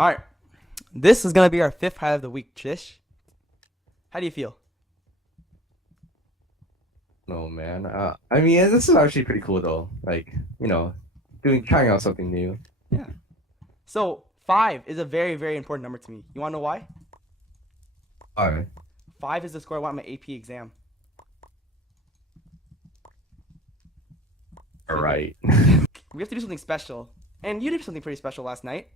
All right. This is going to be our fifth highlight of the week, Trish. How do you feel? No, man. I mean, this is actually pretty cool though. Like, trying out something new. Yeah. So, 5 is a very, very important number to me. You want to know why? All right. 5 is the score I want on my AP exam. All right. We have to do something special. And you did something pretty special last night.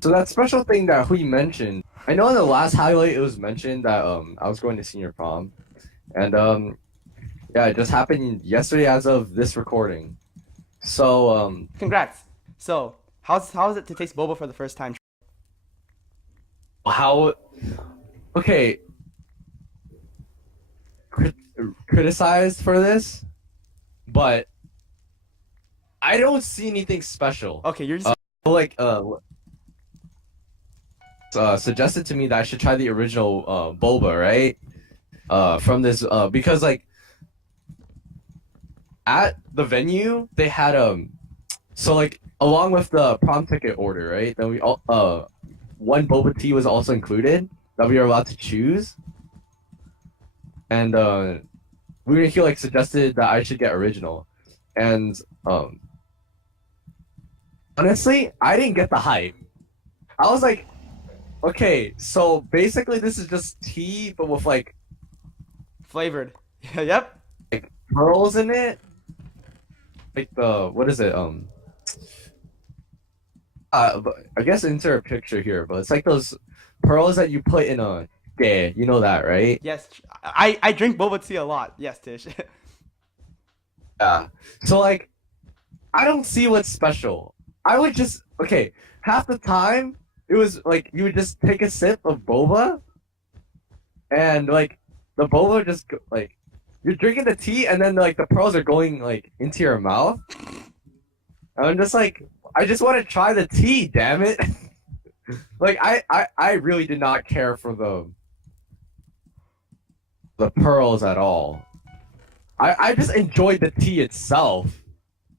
So that special thing that we mentioned, I know in the last highlight it was mentioned that I was going to senior prom, and yeah, it just happened yesterday as of this recording. So Congrats. So, how's it to taste boba for the first time? how? Okay, crit criticized for this, but I don't see anything special. Okay, you're just Like suggested to me that I should try the original Boba, right? From this because like at the venue they had so like along with the prom ticket order, right? Then we all one boba tea was also included that we were allowed to choose, and we were here like suggested that I should get original, and honestly I didn't get the hype. I was like, okay, so basically this is just tea but with flavored. Yep. like pearls in it, like the what is it but I guess insert a picture here, but it's like those pearls that you put in a yeah, you know that, right? Yes, I drink boba tea a lot. Yes, Tish. Yeah. So like, I don't see what's special. I would just okay. Half the time, it was like you would just take a sip of boba, and like the boba just like you're drinking the tea, and then like the pearls are going like into your mouth. And I'm just like, I just want to try the tea, damn it! Like I really did not care for the pearls at all. I just enjoyed the tea itself.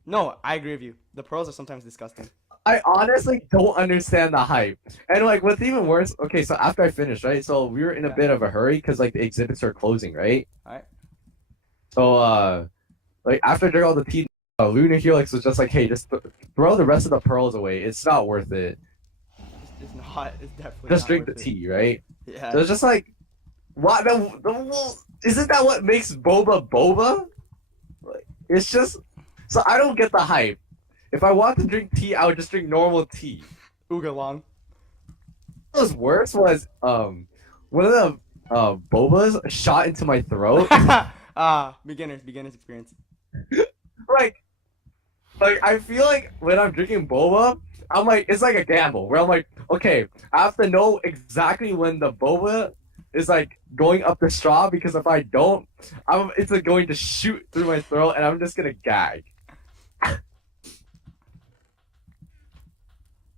No, I agree with you. The pearls are sometimes disgusting. I honestly don't understand the hype. And like what's even worse, okay, so after I finished, right? So we were in a Yeah. bit of a hurry because like the exhibits are closing, right? All right. So like after drinking all the tea, Luna Helix was just like, hey, just throw the rest of the pearls away. It's not worth it. It's not. It's definitely Just not drink the worth it. tea, right? Yeah. So it's just like, what isn't that what makes Boba Boba? Like, it's just so I don't get the hype. If I want to drink tea, I would just drink normal tea. Ooga long. What was worse was one of the bobas shot into my throat. Beginners experience. like like I feel like when I'm drinking boba, I'm like it's like a gamble where I'm like, okay, I have to know exactly when the boba is like going up the straw because if I don't, it's like going to shoot through my throat and I'm just gonna gag.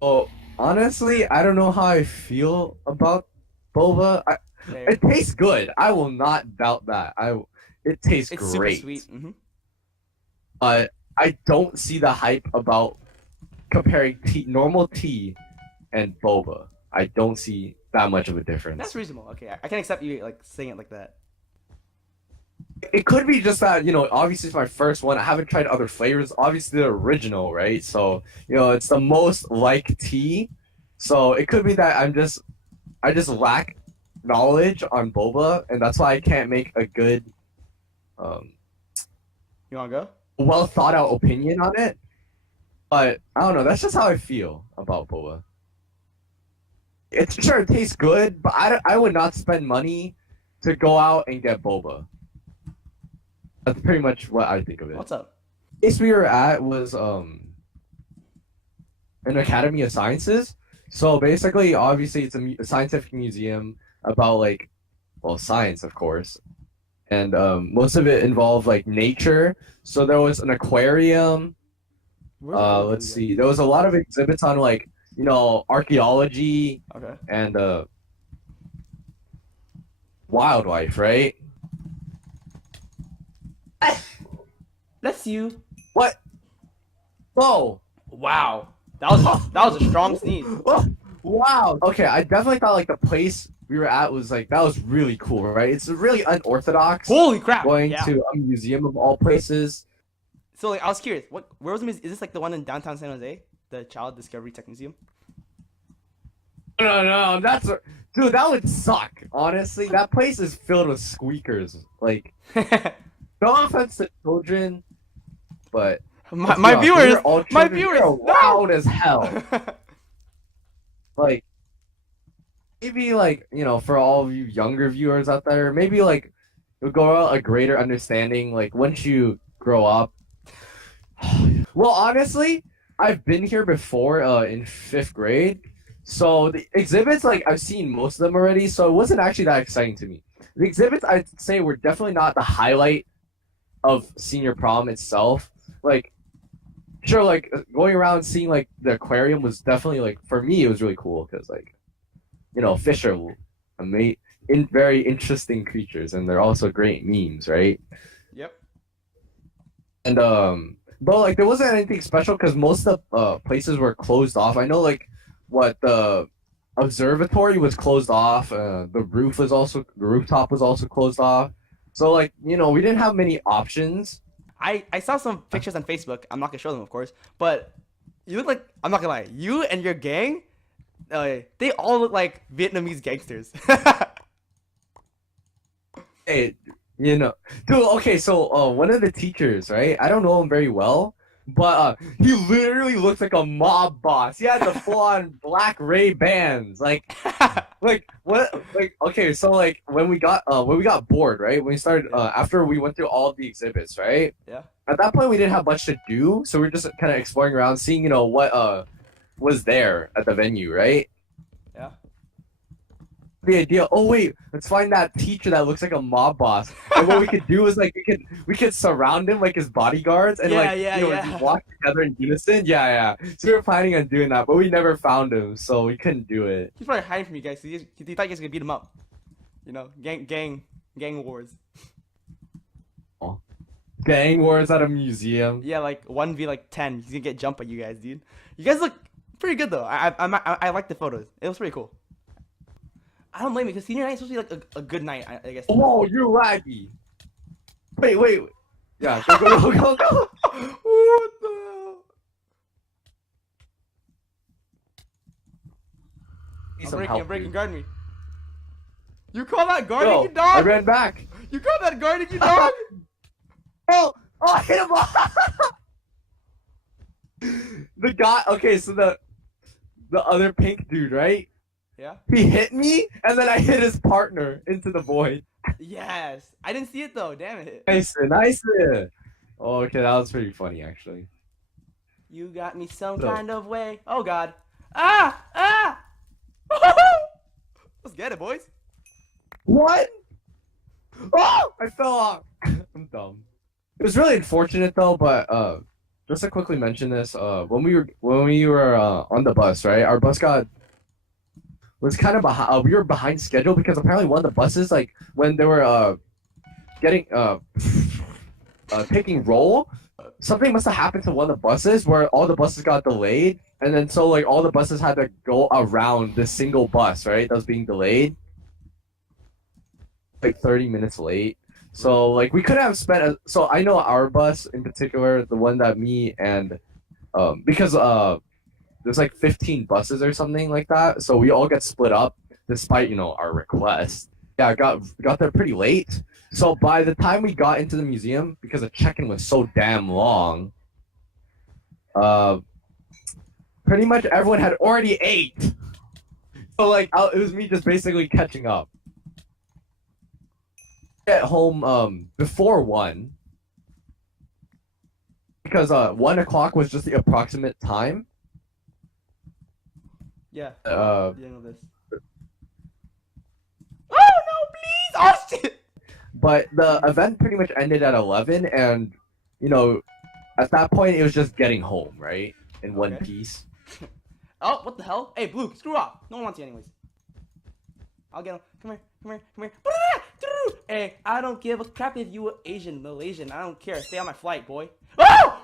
Oh, honestly, I don't know how I feel about boba. Fair. It tastes good. I will not doubt that. It tastes It's super great. sweet. But I don't see the hype about comparing normal tea and boba. I don't see that much of a difference. That's reasonable. Okay, I can accept you like saying it like that. It could be just that, obviously it's my first one. I haven't tried other flavors. Obviously the original, right? So, it's the most like tea. So it could be that I just lack knowledge on boba, and that's why I can't make a good, um, You wanna go? well thought out opinion on it. But I don't know. That's just how I feel about boba. It's sure it tastes good, but I would not spend money to go out and get boba. That's pretty much what I think of it. What's up? The place we were at was an Academy of Sciences. So basically, obviously, it's a scientific museum about like, well, science, of course, and most of it involved like nature. So there was an aquarium. Where's the overview Let's again? see. There was a lot of exhibits on like archaeology Okay. and wildlife, right? Bless you. What? Oh, Wow. That was a strong sneeze. wow. Okay, I definitely thought like the place we were at was like that was really cool, right? It's really unorthodox Holy crap. going Yeah. to a museum of all places. So like I was curious, where was the museum? Is this like the one in downtown San Jose? The Child Discovery Tech Museum? No, dude, that would suck. Honestly, that place is filled with squeakers. Like, no offense to children, but let's be my honest, when viewers, you're all my children, viewers, you're no! loud as hell. Like, maybe like for all of you younger viewers out there, maybe like you'll grow out a greater understanding. Like once you grow up. Well, honestly, I've been here before in 5th grade. So the exhibits, like I've seen most of them already, so it wasn't actually that exciting to me. The exhibits, I'd say, were definitely not the highlight of senior prom itself. Like, sure, like going around seeing like the aquarium was definitely like for me it was really cool because like fish are very interesting creatures and they're also great memes, right? Yep. And but like there wasn't anything special because most of the places were closed off. I know like what the observatory was closed off. The rooftop was also closed off. So like we didn't have many options. I saw some pictures on Facebook. I'm not gonna show them, of course, but you look like, I'm not gonna lie, you and your gang, they all look like Vietnamese gangsters. Hey, dude. Okay, so one of the teachers, right? I don't know him very well, but he literally looks like a mob boss. He had the full-on black Ray-Bans, like what? Like okay, so like when we got bored, right? When we started after we went through all of the exhibits, right? Yeah. At that point, we didn't have much to do, so we are just kind of exploring around, seeing what was there at the venue, right? Yeah. The idea, oh wait, let's find that teacher that looks like a mob boss. And what we could do is like we could surround him like his bodyguards and Yeah. walk together in unison. Yeah. So we were planning on doing that, but we never found him, so we couldn't do it. He's probably hiding from you guys. He thought you guys could beat him up. Gang wars. Gang wars at a museum. Yeah, like 1v like 10. He's gonna get jump at you guys, dude. You guys look pretty good though. I like the photos. It was pretty cool. I don't blame you because senior night is supposed to be like a good night, I guess. Whoa, you're laggy. Wait. Yeah, go. What the hell? I'm breaking, guard me. You call that guarding, you dog? I ran back. You call that guarding, you dog? Oh, I hit him off. The guy, okay, so the other pink dude, right? Yeah. He hit me, and then I hit his partner into the void. Yes. I didn't see it though. Damn it. Nice. Oh, okay, that was pretty funny, actually. You got me some So- kind of way. Oh God. Ah! Let's get it, boys. What? Oh, I fell off. I'm dumb. It was really unfortunate though, but just to quickly mention this, when we were on the bus, right? Our bus was kind of behind. We were behind schedule because apparently one of the buses, like when they were getting taking roll, something must have happened to one of the buses where all the buses got delayed, and then so like all the buses had to go around this single bus, right? That was being delayed, like 30 minutes late. So like we could have spent. So I know our bus in particular, the one that me and because there's like 15 buses or something like that, so we all get split up despite our request. Yeah, I got there pretty late. So by the time we got into the museum, because the check-in was so damn long, pretty much everyone had already ate. So like it was me just basically catching up. Get home before 1 because 1 o'clock was just the approximate time. Yeah. Uh, You know this. Oh no, please! Oh shit! But the event pretty much ended at 11, and at that point it was just getting home, right? In one Okay. piece. Oh, what the hell? Hey, Blue, screw off. No one wants you anyways. I'll get him. Come here. Hey, I don't give a crap if you were Asian, Malaysian. I don't care. Stay on my flight, boy. Oh!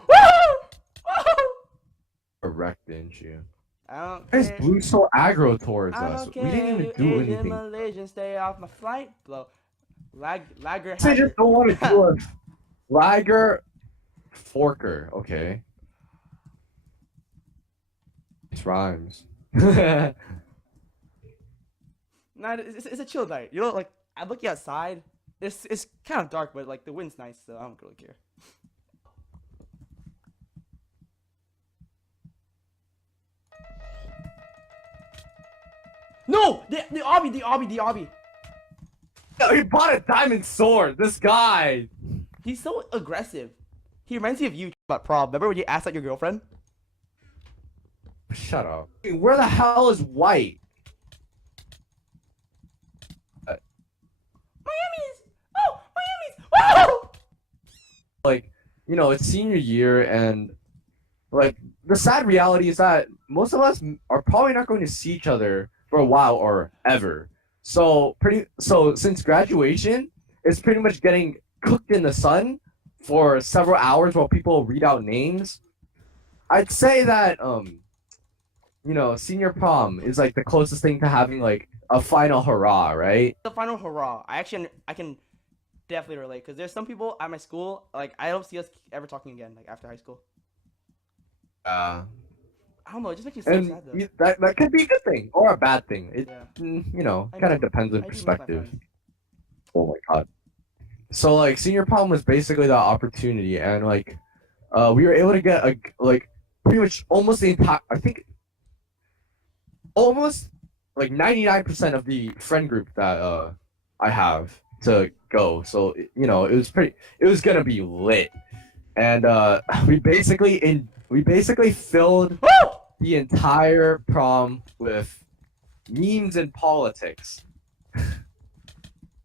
wrecked, didn't you? I don't Why is care. Blue so aggro towards I us? don't We didn't care. even You do Asian anything. Malaysian, stay off my flight. Blow. Lagger They just hacker. don't want to do a Lager Forker. Okay. It rhymes. Nah, it's a chill night. You know, like I'm looking outside. It's kind of dark, but like the wind's nice, so I don't really care. No, the obby. He bought a diamond sword. This guy. He's so aggressive. He reminds me of you about prom. Remember when you asked out your girlfriend? Shut up. Where the hell is White? Miami's. Oh, Miami's. Oh! Like, you know, it's senior year, and like the sad reality is that most of us are probably not going to see each other for a while or ever. So since graduation, it's pretty much getting cooked in the sun for several hours while people read out names. I'd say that you know, senior prom is like the closest thing to having like a final hurrah, right? The final hurrah. I can definitely relate because there's some people at my school like I don't see us ever talking again like after high school. I don't know. It just makes me so And sad though. that could be a good thing or a bad thing. It you know, I kind know. of depends on I do miss my perspective. friends. Oh my god. So like senior prom was basically that opportunity, and like we were able to get a like pretty much almost the entire, I think almost like 99% of the friend group that I have to go. So you know, it was gonna be lit. And we basically filled the entire prom with memes and politics.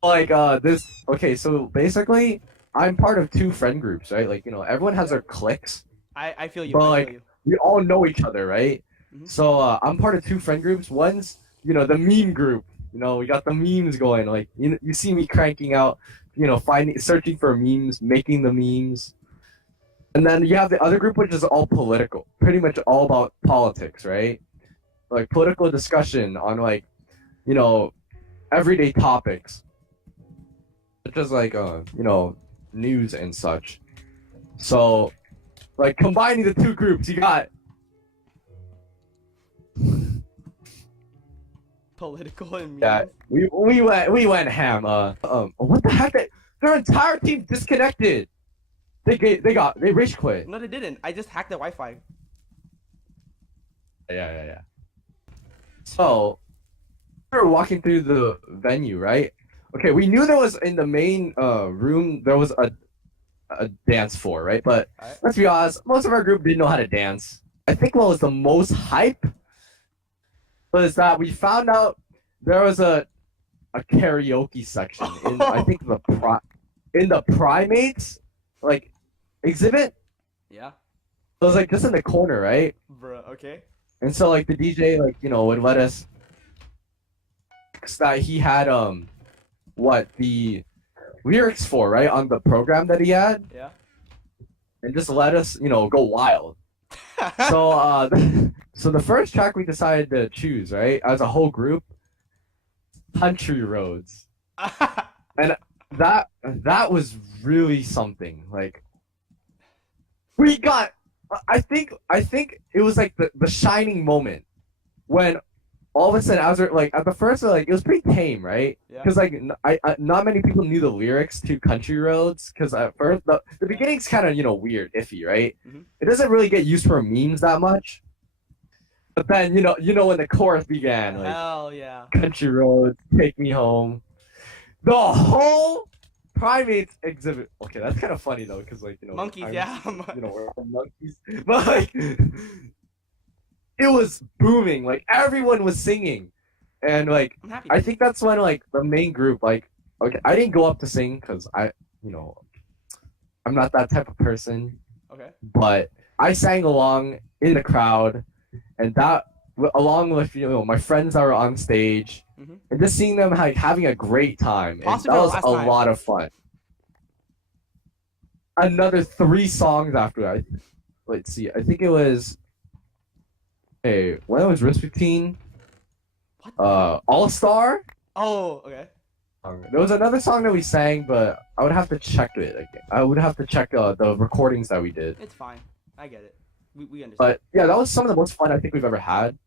Like this. Okay, so basically, I'm part of two friend groups, right? Like, you know, everyone has their cliques, I feel you. but I like feel you. we all know each other, right? Mhm. So I'm part of two friend groups. One's, you know, the meme group. You know, we got the memes going. Like, you see me cranking out, you know, searching for memes, making the memes. And then you have the other group, which is all political, pretty much all about politics, right? Like political discussion on like, you know, everyday topics, such as like, you know, news and such. So, like combining the two groups, you got Political and memes. yeah, we went ham. What the heck? Their entire team disconnected. They rage quit. No, they didn't. I just hacked the Wi-Fi. Yeah. So we were walking through the venue, right? Okay, we knew there was in the main room there was a dance floor, right? But Alright. let's be honest, most of our group didn't know how to dance. I think what was the most hype was that we found out there was a karaoke section in I think in the primates like exhibit. Yeah. It was like just in the corner, right? Bruh. Okay. And so like the DJ like, you know, would let us that he had what the lyrics for, right, on the program that he had, Yeah. and just let us, you know, go wild. So so the first track we decided to choose, right, as a whole group, Country Roads. And that was really something. Like we got I think it was like the shining moment when all of a sudden, I was like, at the first, like, it was pretty tame, right? Yeah. Because like, not many people knew the lyrics to Country Roads. Because at first, the beginning's kind of, you know, weird, iffy, right? Mhm. It doesn't really get used for memes that much. But then, you know, when the chorus began, like, Hell yeah. Country Roads, take me home. The whole primates exhibit. Okay, that's kind of funny though, because like, you know, Monkeys, yeah. you know, we're all monkeys, but like. It was booming, like everyone was singing, and like I'm happy. I think that's when like the main group, like, okay, I didn't go up to sing because you know, I'm not that type of person, Okay. but I sang along in the crowd, and that along with, you know, my friends that were on stage, Mhm. and just seeing them like having a great time, and Possibly that our was last a time. lot of fun. Another 3 songs after that. Let's see, I think it was Hey, when it was Rasputin, What? All Star. Oh, okay. There was another song that we sang, but I would have to check it. Like, I would have to check the recordings that we did. It's fine. I get it. We understand. But yeah, that was some of the most fun I think we've ever had.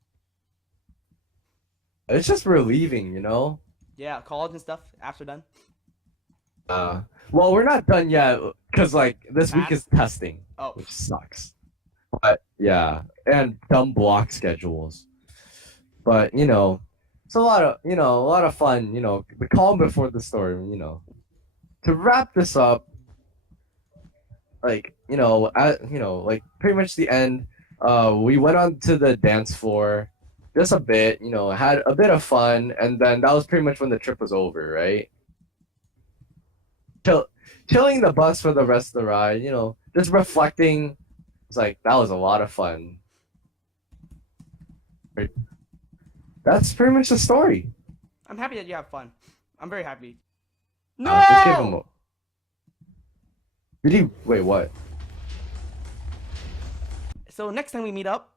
It's just relieving, you know. Yeah, college and stuff after done. Well, we're not done yet because like this week is Fast? testing, Oh, which sucks. But yeah, and dumb block schedules. But you know, it's a lot of a lot of fun. You know, the calm before the storm. You know, to wrap this up, like like pretty much the end. We went on to the dance floor, just a bit. You know, had a bit of fun, and then that was pretty much when the trip was over, right? Chilling the bus for the rest of the ride. You know, just reflecting. It's like that was a lot of fun. Right. That's pretty much the story. I'm happy that you have fun. I'm very happy. Just give him No! Did he wait? What? So next time we meet up,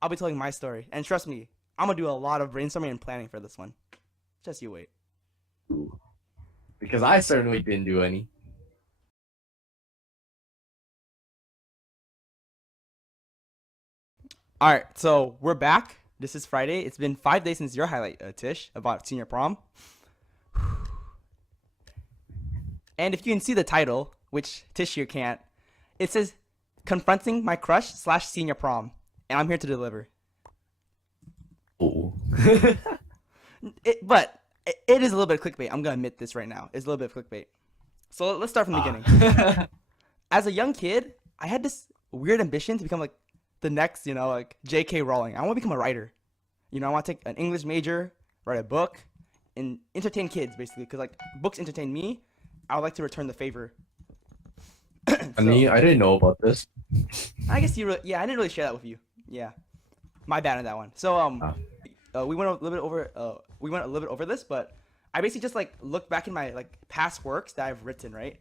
I'll be telling my story. And trust me, I'm gonna do a lot of brainstorming and planning for this one. Just you wait. Ooh. Because I certainly didn't do any. Alright, so we're back. This is Friday. It's been 5 days since your highlight, Tish, about senior prom. And if you can see the title, which Tish here can't, it says Confronting My Crush / Senior Prom. And I'm here to deliver. Ooh. But it is a little bit of clickbait. I'm going to admit this right now. It's a little bit of clickbait. So let's start from the beginning. As a young kid, I had this weird ambition to become like the next, like J.K. Rowling. I want to become a writer. I want to take an English major, write a book, and entertain kids, basically. Because, like, books entertain me. I would like to return the favor. I mean, I didn't know about this. I guess I didn't really share that with you. Yeah. My bad on that one. So, we went a little bit over this, but I basically just, like, looked back in my, like, past works that I've written, right?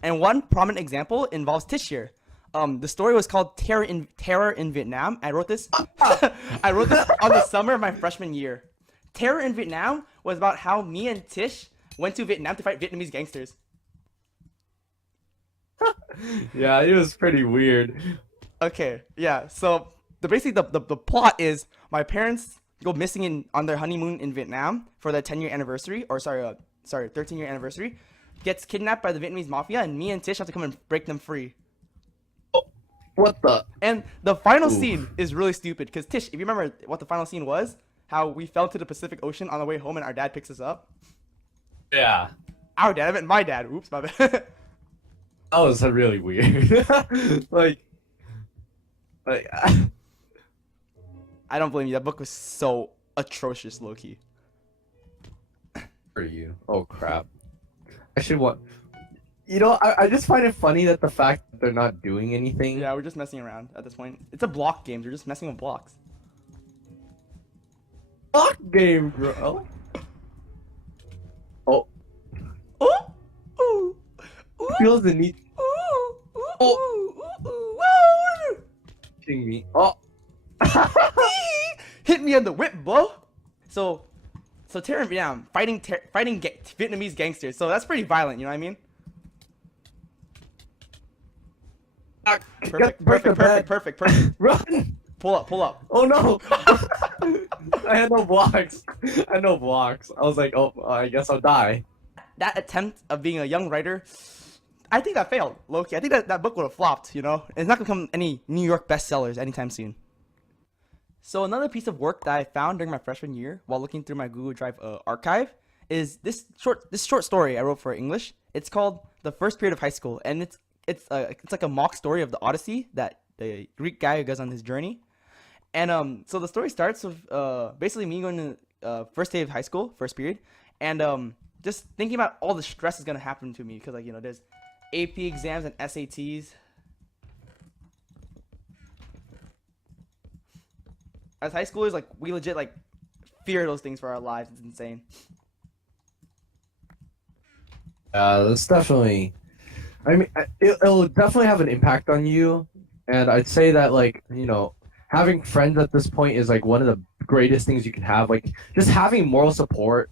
And one prominent example involves Tish here. The story was called Terror in Vietnam. I wrote this on the summer of my freshman year. Terror in Vietnam was about how me and Tish went to Vietnam to fight Vietnamese gangsters. Yeah, it was pretty weird. Okay, yeah. So basically the plot is my parents go missing on their honeymoon in Vietnam for their 10-year anniversary, or 13-year anniversary. Gets kidnapped by the Vietnamese mafia, and me and Tish have to come and break them free. What the? And the final scene is really stupid because Tish, if you remember what the final scene was, how we fell to the Pacific Ocean on the way home and our dad picks us up. Yeah. Our dad, I meant my dad. Oops, my bad. That was really weird. like, I don't blame you. That book was so atrocious, low key. for you. Oh crap. I should want. I just find it funny that the fact that they're not doing anything. Yeah, we're just messing around at this point. It's a block game. We're just messing with blocks. Block game, bro. Oh. Oh, ooh, ooh, Feels the need. ooh, ooh, Oh. ooh, ooh, ooh. Kidding me. Oh. Hit me on the whip, bro. So Terror in Vietnam, fighting Vietnamese gangsters. So that's pretty violent, you know what I mean? Perfect. Run! Pull up. Oh no! I had no blocks. I was like, oh, I guess I'll die. That attempt of being a young writer, I think that failed, low-key. I think that book would have flopped, It's not going to become any New York bestsellers anytime soon. So another piece of work that I found during my freshman year while looking through my Google Drive archive is this short story I wrote for English. It's called The First Period of High School, and it's like a mock story of the Odyssey that the Greek guy goes on his journey. And so the story starts with basically me going to first day of high school, first period, and just thinking about all the stress that's gonna happen to me because there's AP exams and SATs. As high schoolers, we legit fear those things for our lives. It's insane. That's definitely. I mean, it'll definitely have an impact on you and I'd say that like having friends at this point is like one of the greatest things you can have. Like just having moral support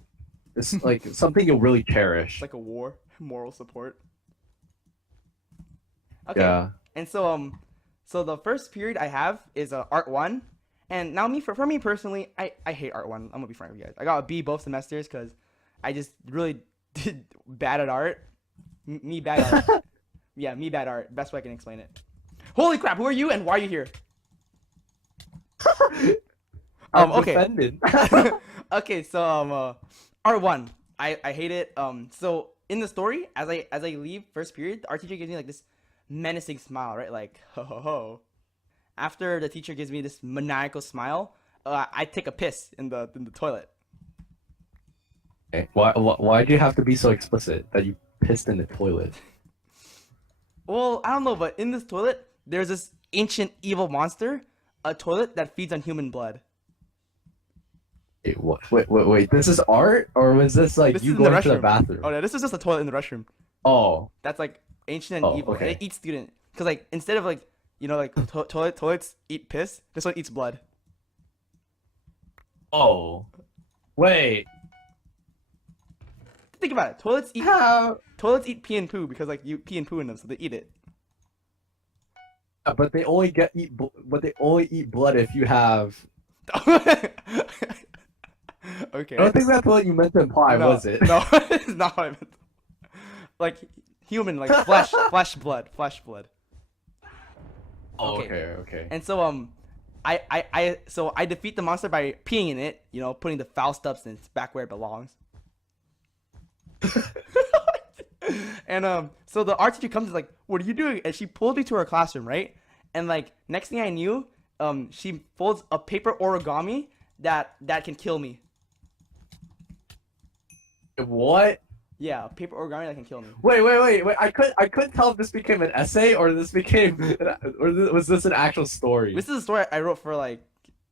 is like something you'll really It's cherish. like a war, moral support. Okay, Yeah. and so the first period I have is art one, and now for me personally, I hate art one. I'm gonna be frank with you guys. I got a B both semesters because I just really did bad at art. Me bad art. Yeah, me bad art. Best way I can explain it. Holy crap! Who are you and why are you here? I'm Okay. offended. Okay, so art one. I hate it. So in the story, as I leave first period, the art teacher gives me like this menacing smile, right? Like ho ho ho. After the teacher gives me this maniacal smile, I take a piss in the toilet. Okay. Why do you have to be so explicit that you pissed in the toilet? Well, I don't know, but in this toilet, there's this ancient evil monster, a toilet that feeds on human blood. Wait, what? Wait. This is art, or was this like This you is in the going to the restroom. Oh bathroom? yeah, this is just a toilet in the restroom. Oh, That's like ancient and oh, evil, and it okay. eats student. Cause like instead of like like toilets eat piss, this one eats blood. Oh, wait. Think about it. How? Toilets eat pee and poo because like you pee and poo in them, so they eat it. But they only but they only eat blood if you have. I Okay. don't think that's what you meant to imply, No, was it? no, it's not what I meant. Like human, like flesh blood. Oh, Okay. okay. And so so I defeat the monster by peeing in it, putting the foul substance back where it belongs. And so the art teacher comes and is like, "What are you doing?" And she pulled me to her classroom, right? And like next thing I knew, she folds a paper origami that can kill me. What? Yeah, a paper origami that can kill me. Wait. I couldn't tell if this became an essay or this became was this an actual story? This is a story I wrote for like,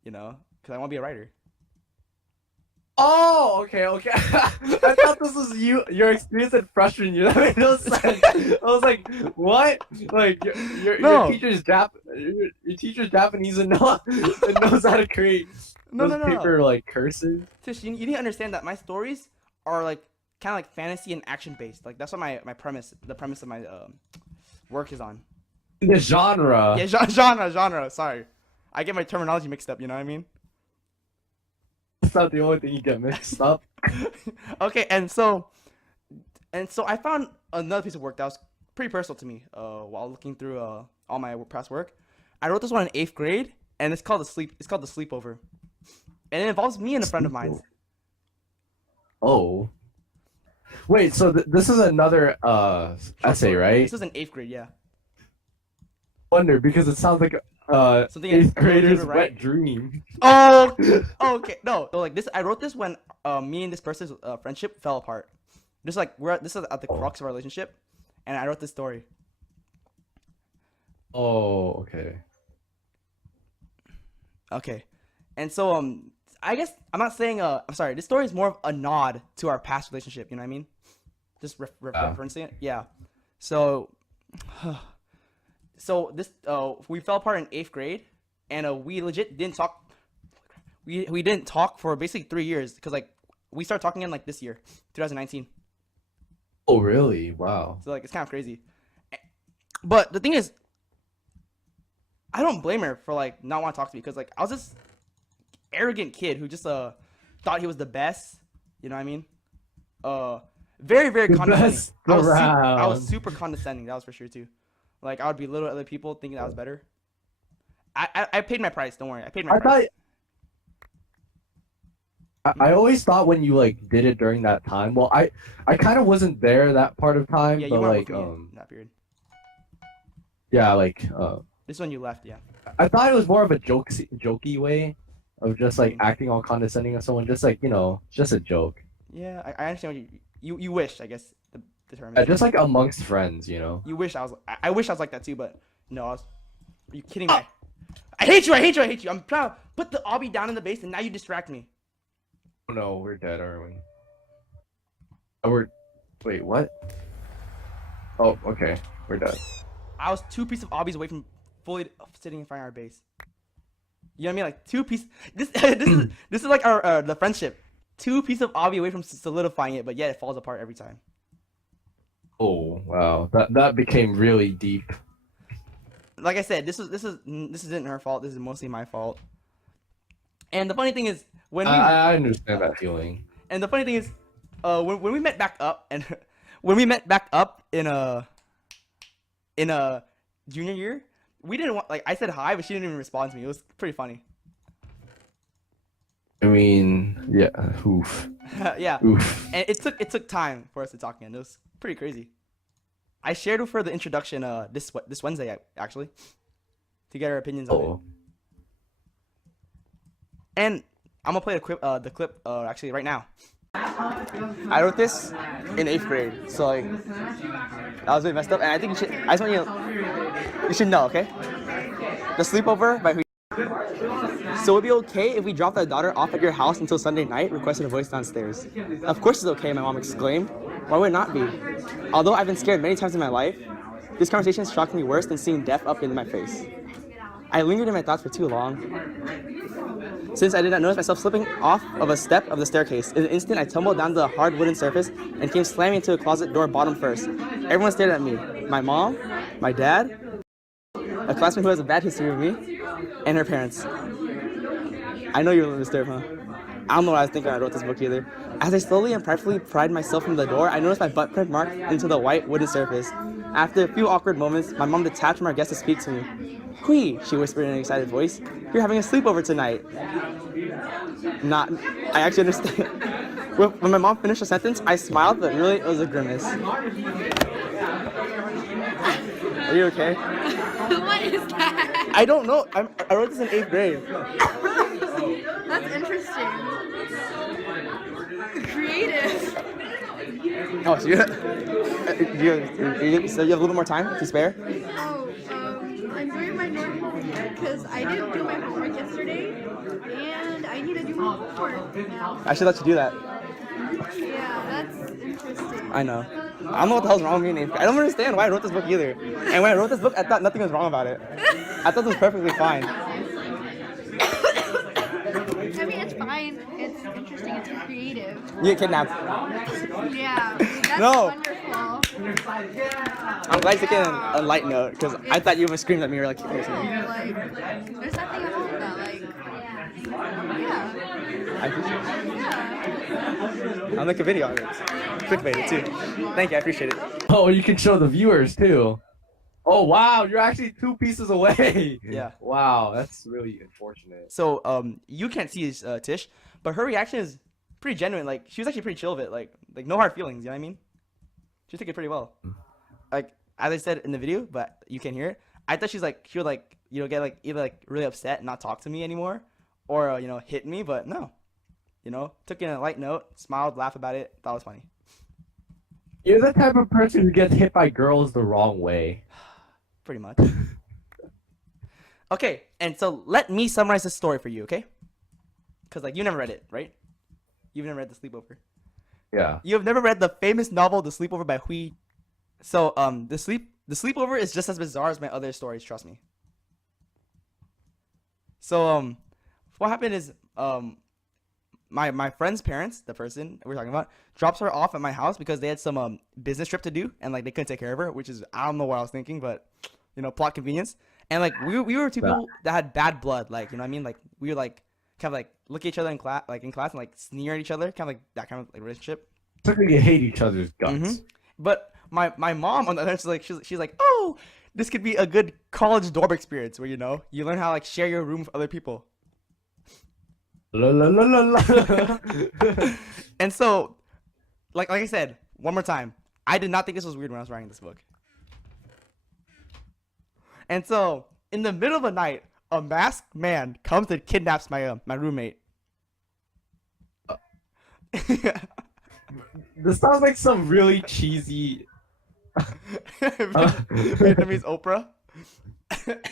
because I want to be a writer. Oh, okay. I thought this was your experience at freshman year. That made no sense. I was like, what? Like No. your teacher's Japanese and knows how to create No, those no, no, paper no. like cursive. Tish, you need to understand that my stories are like kind of like fantasy and action based. Like that's what the premise of my work is on. The genre. Yeah, genre. Sorry, I get my terminology mixed up. You know what I mean? That's not the only thing you get mixed up. Okay, and so I found another piece of work that was pretty personal to me. While looking through all my past work, I wrote this one in 8th grade, and it's called the Sleepover, and it involves me and a friend of mine. Oh. Wait, so this is another essay, right? This was in 8th grade, yeah. Wonder because it sounds like Something eighth grader's right? wet dream. Oh, okay. No, so like this, I wrote this when me and this person's friendship fell apart. Just like this is at the crux of our relationship, and I wrote this story. Oh, okay. Okay, and so I guess I'm not saying I'm sorry. This story is more of a nod to our past relationship. You know what I mean? Just referencing it. Yeah. So, so this we fell apart in 8th grade, and we legit didn't talk. We didn't talk for basically 3 years because like we started talking again like this year, 2019. Oh, really? Wow. So like it's kind of crazy. But the thing is, I don't blame her for like not want to talk to me because like I was this arrogant kid who just thought he was the best. You know what I mean? Very The condescending. best I was around. super condescending. That was for sure too. Like I would belittle other people thinking that I was better. I paid my price. Don't worry. I paid my I price. I always thought when you like did it during that time. Well, I kind of wasn't there that part of time, Yeah, you but weren't like with me in that period. yeah, like This one you left. Yeah. I thought it was more of a jokey way of just like acting all condescending on someone, just like just a joke. Yeah, I understand what you wish. I guess the term. Just like amongst friends. You wish I was. I wish I was like that too, but no. Are you kidding me? I hate you. I'm trying to put the obby down in the base, and now you distract me. Oh no, we're dead, aren't we? Oh, wait, what? Oh, okay, we're dead. I was 2 pieces of obbies away from fully sitting in front of our base. You know what I mean? Like 2 pieces. This is like our the friendship. 2 pieces of obby away from solidifying it, but yet it falls apart every time. Oh wow, that became really deep. Like I said, this isn't her fault. This is mostly my fault. And the funny thing is, when I understand that feeling. And the funny thing is, when we met back up, and when we met back up in a junior year, we didn't want, like, I said hi, but she didn't even respond to me. It was pretty funny. I mean, yeah, oof. Yeah. Oof. And it took time for us to talk again. It was pretty crazy. I shared with her the introduction this Wednesday actually, to get her opinions on it. And I'm gonna play the clip actually right now. I wrote this in 8th grade, so like that was really messed up. And I think I just want you should know, okay? The Sleepover by who? So it'd be okay if we dropped our daughter off at your house until Sunday night, requested a voice downstairs. Of course it's okay, my mom exclaimed. Why would it not be? Although I've been scared many times in my life, this conversation shocked me worse than seeing death up in my face. I lingered in my thoughts for too long, since I did not notice myself slipping off of a step of the staircase. In an instant, I tumbled down the hard wooden surface and came slamming into a closet door bottom first. Everyone stared at me. My mom, my dad, a classmate who has a bad history with me, and her parents. I know you're a little disturbed, huh? I don't know what I was thinking when I wrote this book either. As I slowly and pridefully pried myself from the door, I noticed my butt print marked into the white wooden surface. After a few awkward moments, my mom detached from our guest to speak to me. Hui, she whispered in an excited voice. You're having a sleepover tonight. I actually understand. When my mom finished the sentence, I smiled, but really it was a grimace. Are you okay? What is that? I don't know. I wrote this in 8th grade. That's interesting. Creative. Oh, so you have a little more time to spare? Oh, I'm doing my normal because I didn't do my homework yesterday, and I need to do my homework now. I should let you do that. Yeah, that's interesting. I know. I don't know what the hell's wrong with me in 8th grade. I don't understand why I wrote this book either. And when I wrote this book, I thought nothing was wrong about it. I thought it was perfectly fine. I mean, it's fine. It's interesting. It's creative. You get kidnapped. Yeah, that's No. wonderful. I'm glad to get a light note, because I thought you would scream at me or like kick me or something. Like, there's nothing wrong with that. Like, yeah. I appreciate it. Yeah. I'll make a video on it. Clickbait it too. Thank you, I appreciate it. Oh, you can show the viewers too. Oh wow, you're actually 2 pieces away. Yeah. Wow, that's really unfortunate. So you can't see Tish, but her reaction is pretty genuine. Like, she was actually pretty chill with it. Like no hard feelings. You know what I mean? She took it pretty well. Like, as I said in the video, but you can't hear it. I thought she would like, you know, get like either like really upset and not talk to me anymore, or you know, hit me. But no, you know, took it in a light note, smiled, laughed about it. Thought it was funny. You're the type of person who gets hit by girls the wrong way. Pretty much. Okay, and so let me summarize this story for you, okay? Because like you never read it, right? You've never read The Sleepover. Yeah. You have never read the famous novel The Sleepover by Hui. So The Sleepover is just as bizarre as my other stories, trust me. So what happened is my friend's parents, the person we're talking about, drops her off at my house because they had some business trip to do, and like they couldn't take care of her, which is, I don't know what I was thinking, but you know, plot convenience. And like we were 2 people that had bad blood, like, you know what I mean? Like we were like kind of like look at each other in class, and like sneer at each other, kind of like that kind of like relationship. Typically hate each other's guts. Mm-hmm. But my mom on the other hand, she's like, oh, this could be a good college dorm experience where, you know, you learn how to like share your room with other people. La la la la la. And so, like I said, one more time, I did not think this was weird when I was writing this book. And so, in the middle of the night, a masked man comes and kidnaps my roommate. This sounds like some really cheesy Vietnamese Oprah.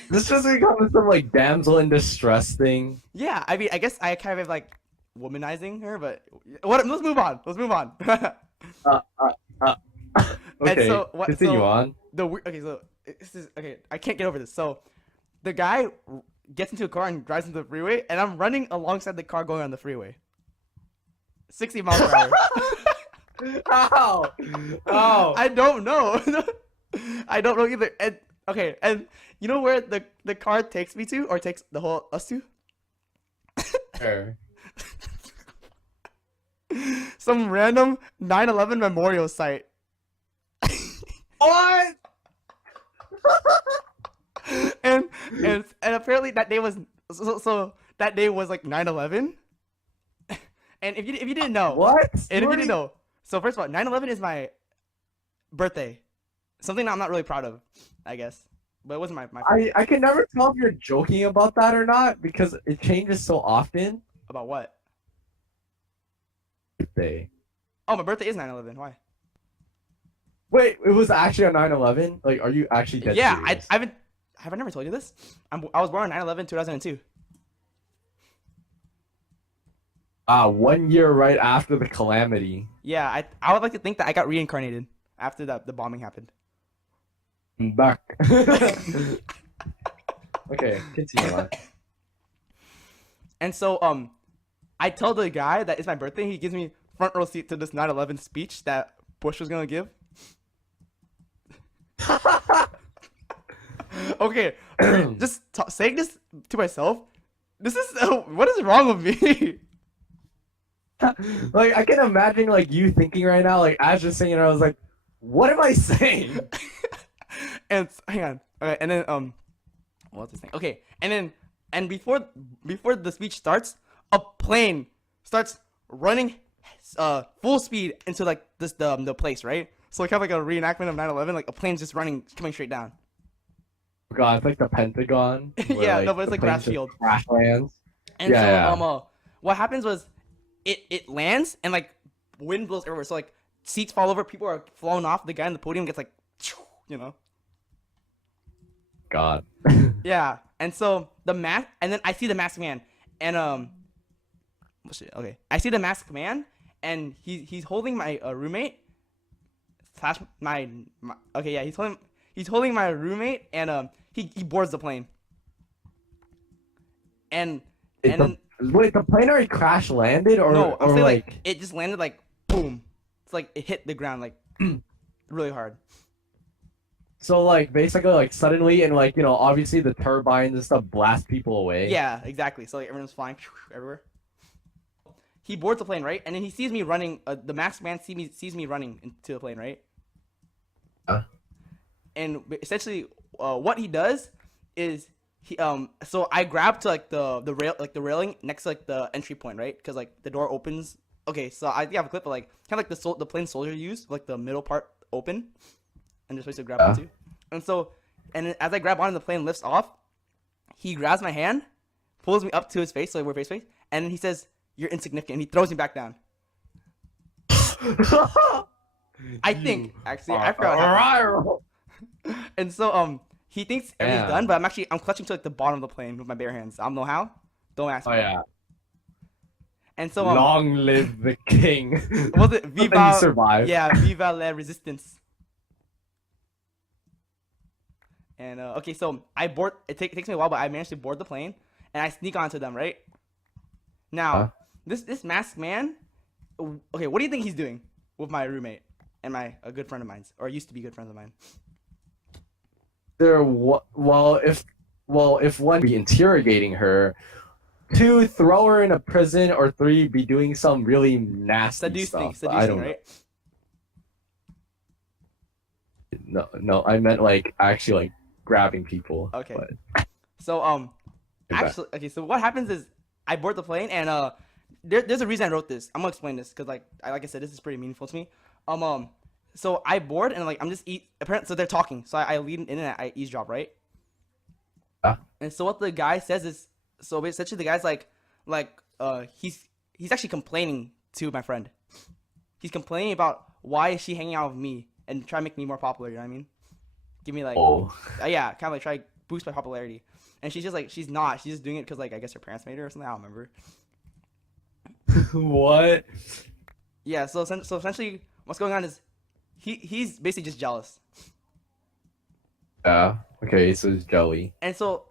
This just becomes some like damsel in distress thing. Yeah, I mean, I guess I kind of like womanizing her, but what? Let's move on. Okay, and so, continue on. Okay, so this is okay. I can't get over this. So, the guy gets into a car and drives into the freeway, and I'm running alongside the car going on the freeway. 60 miles per hour. How? Oh. I don't know. I don't know either. And okay, and you know where the car takes me to, or takes the whole us to? Sure. Some random 9/11 memorial site. What? and apparently that day was so that day was like 9/11. And if you didn't know, What? and if you didn't know, so first of all, 9/11 is my birthday, something that I'm not really proud of, I guess, but it wasn't my I can never tell if you're joking about that or not because it changes so often. about what? Birthday. Oh, my birthday is 9/11. Why? Wait, it was actually on 9/11? Like, are you actually dead Yeah, serious? I haven't. Have I never told you this? I was born on 9/11, 2002. 1 year right after the calamity. Yeah, I would like to think that I got reincarnated after the bombing happened. I'm back. Okay, continue on. And so I tell the guy that it's my birthday. He gives me front row seat to this 9/11 speech that Bush was gonna give. Okay, just saying this to myself. This is what is wrong with me? Like, I can imagine, like, you thinking right now, like, as you're saying it, I was like, what am I saying? And hang on. Okay, and then what's this thing? Okay, and before the speech starts, a plane starts running full speed into like the place, right? So kind of like a reenactment of 9/11, like a plane's just running, coming straight down. God, it's like the Pentagon. where, Yeah, no, but it's the like grass planes field. just crash lands. And Yeah, so what happens was it lands and like wind blows everywhere. So like seats fall over, people are flown off. The guy on the podium gets like, you know. God. Yeah, and so and then I see the masked man, and okay, I see the masked man, and he's holding my roommate. Slash my okay, yeah, he's holding my roommate, and he boards the plane. And then Wait, the plane already crash landed, or no, I'm or saying like like it just landed like boom. It's like it hit the ground like really hard. so like basically like suddenly and like obviously the turbines and stuff blast people away. Yeah, exactly. So like everyone's flying everywhere. He boards the plane, right? And then he sees me running. The masked man sees me running into the plane, right? And essentially, what he does is so I grab to like the rail, like the railing next to like the entry point, right? Because like the door opens. Okay, so I have a clip of like kind of like the plane soldier use, like the middle part open, and there's a place to grab onto. And so, and as I grab on, the plane lifts off. He grabs my hand, pulls me up to his face, so like we're face to face, and he says, "You're insignificant." And he throws me back down. I think actually I forgot what happened. And so he thinks everything's done, but I'm clutching to like the bottom of the plane with my bare hands. I don't know how. Don't ask me. Oh yeah. And so Long live the king. was it Viva? You survived. Yeah, Viva la Resistance. And okay, so I board. It takes me a while, but I managed to board the plane, and I sneak onto them. Right now, this masked man. Okay, what do you think he's doing with my roommate and a good friend of mine, or used to be good friends of mine? If one be interrogating her, 2 throw her in a prison, or 3 be doing some really nasty stuff. I don't know. Right? No, I meant like actually like grabbing people. Okay. But... So actually, okay. So what happens is I board the plane, and there's a reason I wrote this. I'm gonna explain this because like I said, this is pretty meaningful to me. So I board and like I'm just apparently so they're talking. So I lean in and I eavesdrop, right? And so what the guy says is so essentially the guy's like he's actually complaining to my friend. He's complaining about why is she hanging out with me and try to make me more popular. You know what I mean? Give me like yeah, kind of like try to boost my popularity. And she's just like she's not. She's just doing it because like I guess her parents made her or something. I don't remember. What? Yeah. So essentially, what's going on is he's basically just jealous. Yeah. Okay. So it's jelly. And so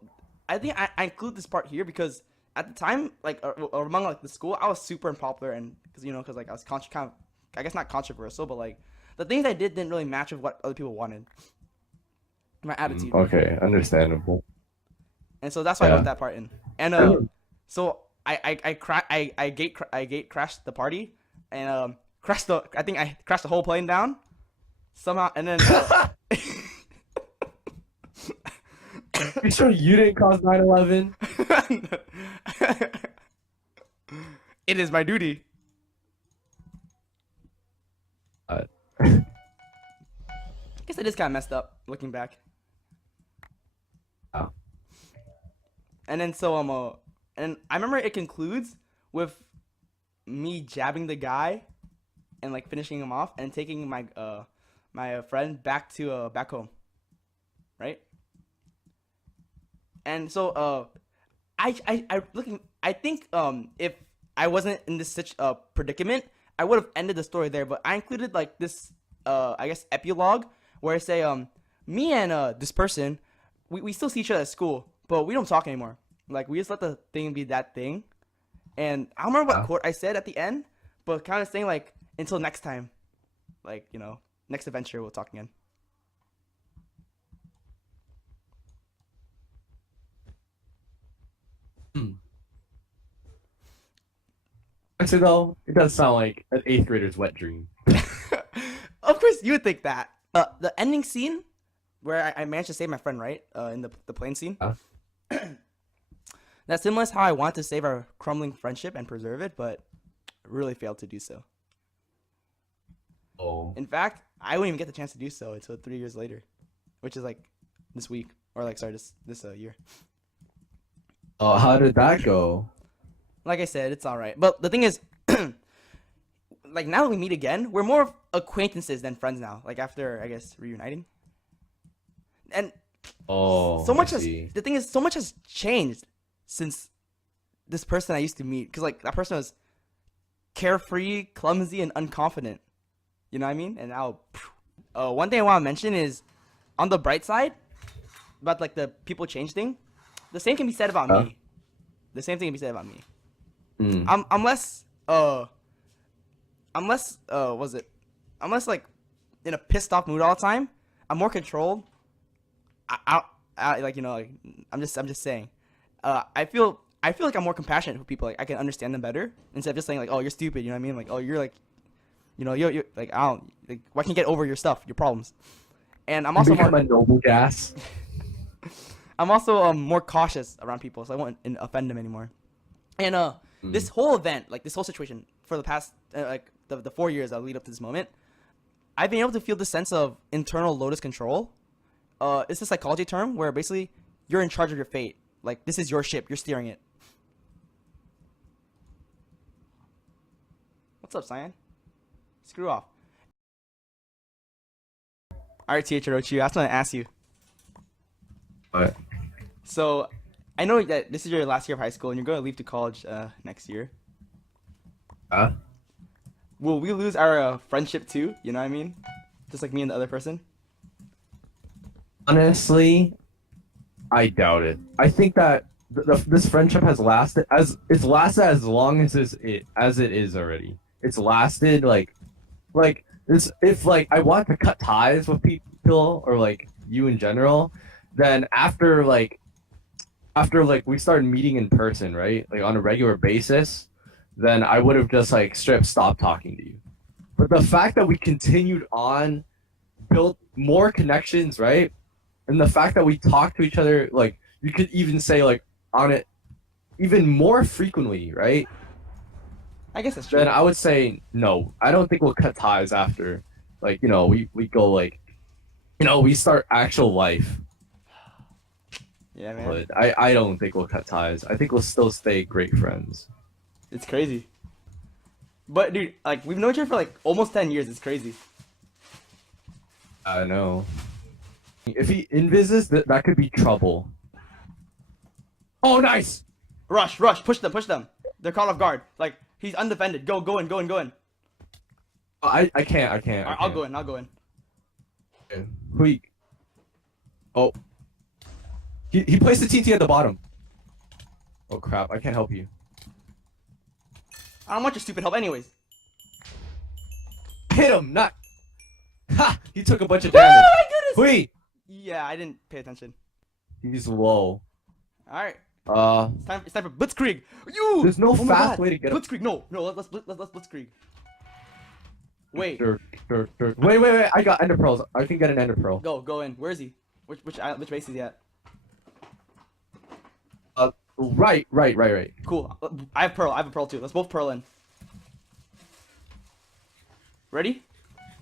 I think I include this part here because at the time, like among like the school, I was super unpopular, and because like I was kind of, I guess not controversial, but like the things I did didn't really match with what other people wanted. My attitude. Okay, understandable. And so that's why I Yeah. wrote that part in. And so I gate crashed the party, and I think I crashed the whole plane down somehow, and then You sure you didn't cause 9/11? it is my duty. Uh, I guess it is kind of messed up looking back. Oh. And then and I remember it concludes with me jabbing the guy and like finishing him off and taking my friend back home, right? And so I think if I wasn't in this such predicament, I would have ended the story there. But I included like this I guess epilogue where I say me and this person we still see each other at school, but we don't talk anymore. Like we just let the thing be that thing. And I don't remember what quote I said at the end, but kind of saying like until next time, like next adventure we'll talk again. Actually, though, it does sound like an 8th grader's wet dream. Of course, you would think that. The ending scene where I managed to save my friend, right? In the plane scene. That symbolizes how I want to save our crumbling friendship and preserve it, but really failed to do so. Oh. In fact, I wouldn't even get the chance to do so until 3 years later, which is like this week, or like sorry, this year. Oh, how did that go? Like I said, it's all right. But the thing is, like now that we meet again, we're more of acquaintances than friends now. Like after I guess reuniting, and Oh, so much I has see. the thing is so much has changed since this person I used to meet. Because like that person was carefree, clumsy, and unconfident. You know what I mean? And now, one thing I want to mention is, on the bright side, about like the people change thing, the same can be said about me. The same thing can be said about me. I'm less like in a pissed off mood all the time. I'm more controlled. I like like I'm just saying. I feel like I'm more compassionate for people. Like I can understand them better instead of just saying like, oh, you're stupid. You know what I mean? Like, oh, you're like, you're like, I don't like, why can't you get over your stuff, your problems? And I'm also Become a noble gas. I'm also more cautious around people, so I won't offend them anymore. And this whole event, like this whole situation, for the past like the 4 years that lead up to this moment, I've been able to feel this sense of internal locus control. It's a psychology term where basically you're in charge of your fate. Like this is your ship, you're steering it. What's up, Cyan? Screw off. All right, Chihirochi, I was going to ask you. What? So, I know that this is your last year of high school and you're going to leave to college next year. Will we lose our friendship too? You know what I mean? Just like me and the other person? Honestly, I doubt it. I think that this friendship has lasted as long as it is already. It's lasted like this. If like I want to cut ties with people or like you in general, then after we started meeting in person, right? Like on a regular basis, then I would have just like straight stopped talking to you. But the fact that we continued on, built more connections, right? And the fact that we talk to each other, like you could even say like on it even more frequently, right? I guess that's true. Then I would say no. I don't think we'll cut ties after like, we go like we start actual life. Yeah, man. But I don't think we'll cut ties. I think we'll still stay great friends. It's crazy. But dude, like we've known each other for like almost 10 years. It's crazy. I know. If he invises, that could be trouble. Oh, nice! Rush, push them. They're caught off guard. Like he's undefended. Go in. I can't. Alright, I'll go in. Okay. Weak. Oh. He placed the TNT at the bottom. Oh crap! I can't help you. I don't want your stupid help, anyways. Hit him! Not. Ha! He took a bunch of Oh damage. my goodness! Wait. Yeah, I didn't pay attention. He's low. All right, Uh. it's time for Blitzkrieg. You. There's no Oh my fast God. way to get him. Blitzkrieg. No, let's Blitzkrieg. Wait, Dirt. Wait. I got ender pearls. I can get an ender pearl. go in. Where is he? Which base is he at? Right. Cool. I have pearl. I have a pearl too. Let's both pearl in. Ready?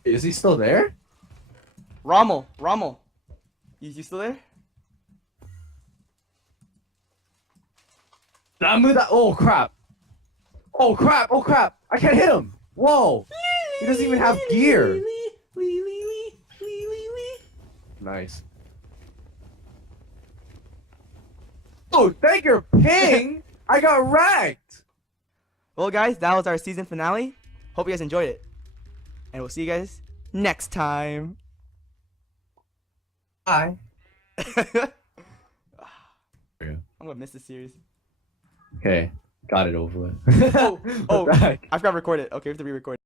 Is he still there? Rommel. You still there? Oh crap! Oh crap! I can't hit him! Whoa! He doesn't even have gear. Nice. Oh, thank your ping! I got wrecked! Well, guys, that was our season finale. Hope you guys enjoyed it. And we'll see you guys next time. Bye. I'm gonna miss this series. Okay, got it over with. Oh, We're back. I forgot to record it. Okay, we have to re-record it.